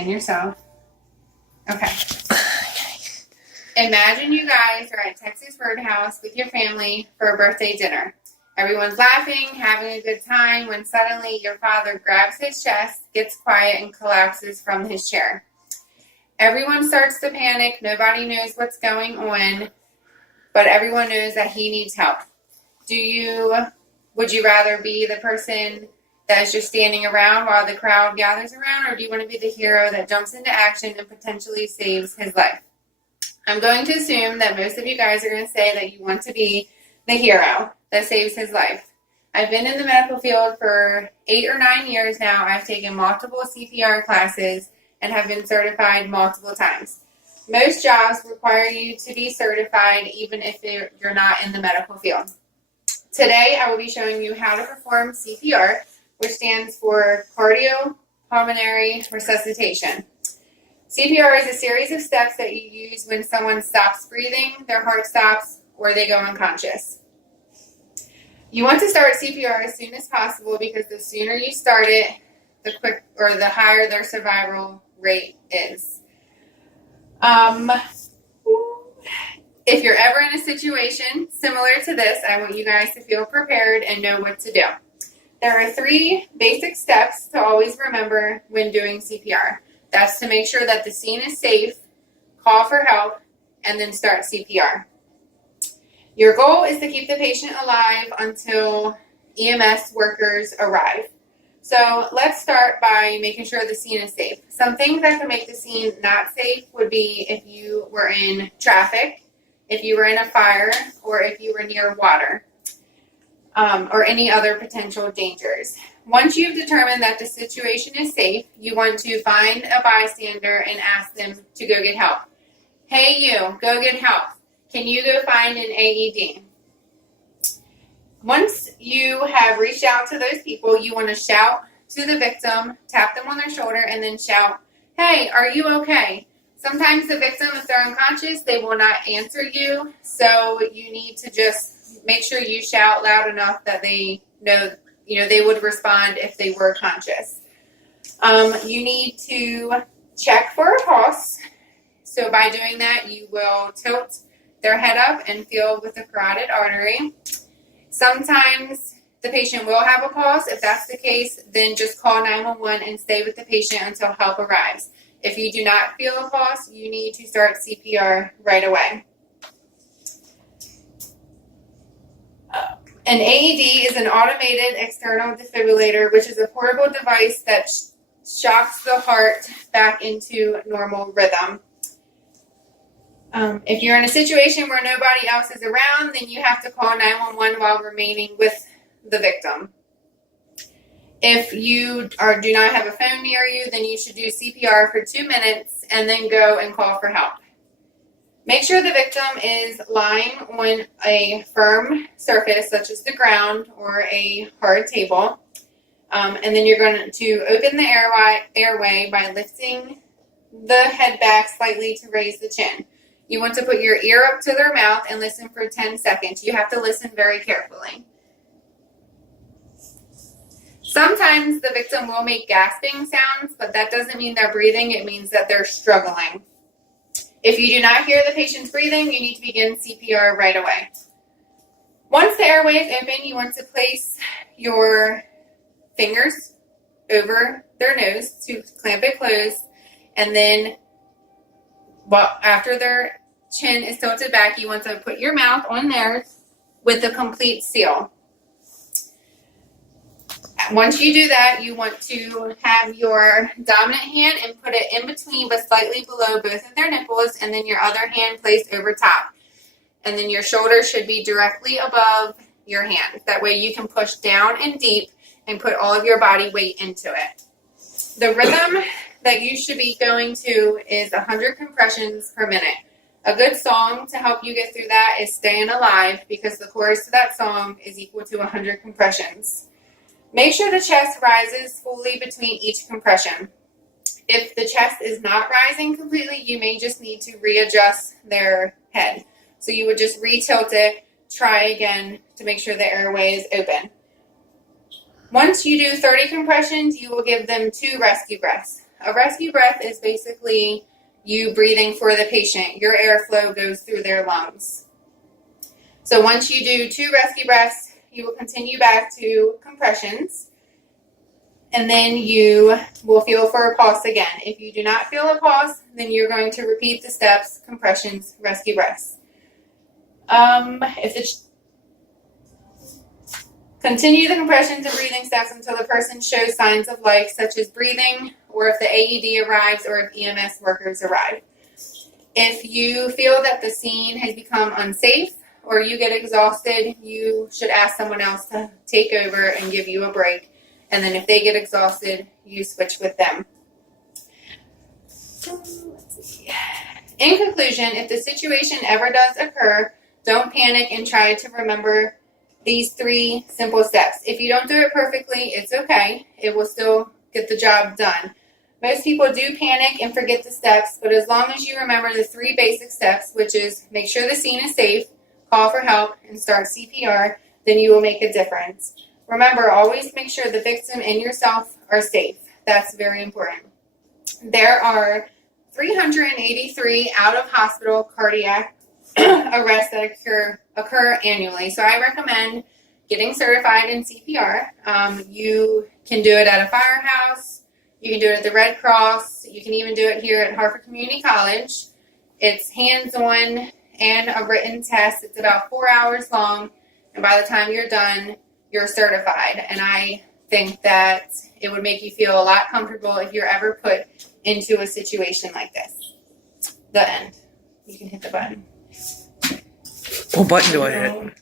And yourself. Okay. Imagine you guys are at Texas Roadhouse with your family for a birthday dinner. Everyone's laughing, having a good time, when suddenly your father grabs his chest, gets quiet, and collapses from his chair. Everyone starts to panic. Nobody knows what's going on, but everyone knows that he needs help. Would you rather be the person that is just standing around while the crowd gathers around, or do you want to be the hero that jumps into action and potentially saves his life? I'm going to assume that most of you guys are going to say that you want to be the hero that saves his life. I've been in the medical field for 8 or 9 years now. I've taken multiple CPR classes and have been certified multiple times. Most jobs require you to be certified even if you're not in the medical field. Today, I will be showing you how to perform CPR, which stands for cardiopulmonary resuscitation. CPR is a series of steps that you use when someone stops breathing, their heart stops, or they go unconscious. You want to start CPR as soon as possible because the sooner you start it, the higher their survival rate is. If you're ever in a situation similar to this, I want you guys to feel prepared and know what to do. There are 3 basic steps to always remember when doing CPR. That's to make sure that the scene is safe, call for help, and then start CPR. Your goal is to keep the patient alive until EMS workers arrive. So let's start by making sure the scene is safe. Some things that can make the scene not safe would be if you were in traffic, if you were in a fire, or if you were near water, or any other potential dangers. Once you've determined that the situation is safe, you want to find a bystander and ask them to go get help. Hey, you, go get help. Can you go find an AED? Once you have reached out to those people, you want to shout to the victim, tap them on their shoulder, and then shout, hey, are you okay? Sometimes the victim, if they're unconscious, they will not answer you, so you need to just make sure you shout loud enough that they know, they would respond if they were conscious. You need to check for a pulse. So by doing that, you will tilt their head up and feel with the carotid artery. Sometimes the patient will have a pulse. If that's the case, then just call 911 and stay with the patient until help arrives. If you do not feel a pulse, you need to start CPR right away. An AED is an automated external defibrillator, which is a portable device that shocks the heart back into normal rhythm. If you're in a situation where nobody else is around, then you have to call 911 while remaining with the victim. If you do not have a phone near you, then you should do CPR for 2 minutes and then go and call for help. Make sure the victim is lying on a firm surface, such as the ground or a hard table. And then you're going to open the airway by lifting the head back slightly to raise the chin. You want to put your ear up to their mouth and listen for 10 seconds. You have to listen very carefully. Sometimes the victim will make gasping sounds, but that doesn't mean they're breathing. It means that they're struggling. If you do not hear the patient's breathing, you need to begin CPR right away. Once the airway is open, you want to place your fingers over their nose to clamp it closed, and then after their chin is tilted back, you want to put your mouth on theirs with a complete seal. Once you do that, you want to have your dominant hand and put it in between but slightly below both of their nipples, and then your other hand placed over top. And then your shoulder should be directly above your hand. That way you can push down and deep and put all of your body weight into it. The rhythm that you should be going to is 100 compressions per minute. A good song to help you get through that is Staying Alive, because the chorus to that song is equal to 100 compressions. Make sure the chest rises fully between each compression. If the chest is not rising completely, you may just need to readjust their head. So you would just re-tilt it, try again to make sure the airway is open. Once you do 30 compressions, you will give them 2 rescue breaths. A rescue breath is basically you breathing for the patient. Your airflow goes through their lungs. So once you do 2 rescue breaths, you will continue back to compressions, and then you will feel for a pulse again. If you do not feel a pulse, then you're going to repeat the steps: compressions, rescue breaths. Continue the compressions and breathing steps until the person shows signs of life, such as breathing, or if the AED arrives, or if EMS workers arrive. If you feel that the scene has become unsafe or you get exhausted, you should ask someone else to take over and give you a break. And then if they get exhausted, you switch with them. In conclusion, if the situation ever does occur, don't panic and try to remember these 3 simple steps. If you don't do it perfectly, it's okay. It will still get the job done. Most people do panic and forget the steps, but as long as you remember the 3 basic steps, which is make sure the scene is safe, call for help, and start CPR, then you will make a difference. Remember, always make sure the victim and yourself are safe. That's very important. There are 383 out-of-hospital cardiac arrests that occur annually. So I recommend getting certified in CPR. You can do it at a firehouse. You can do it at the Red Cross. You can even do it here at Hartford Community College. It's hands-on and a written test. It's about 4 hours long, and by the time you're done, you're certified. And I think that it would make you feel a lot comfortable if you're ever put into a situation like this. The end. You can hit the button. What button do I hit?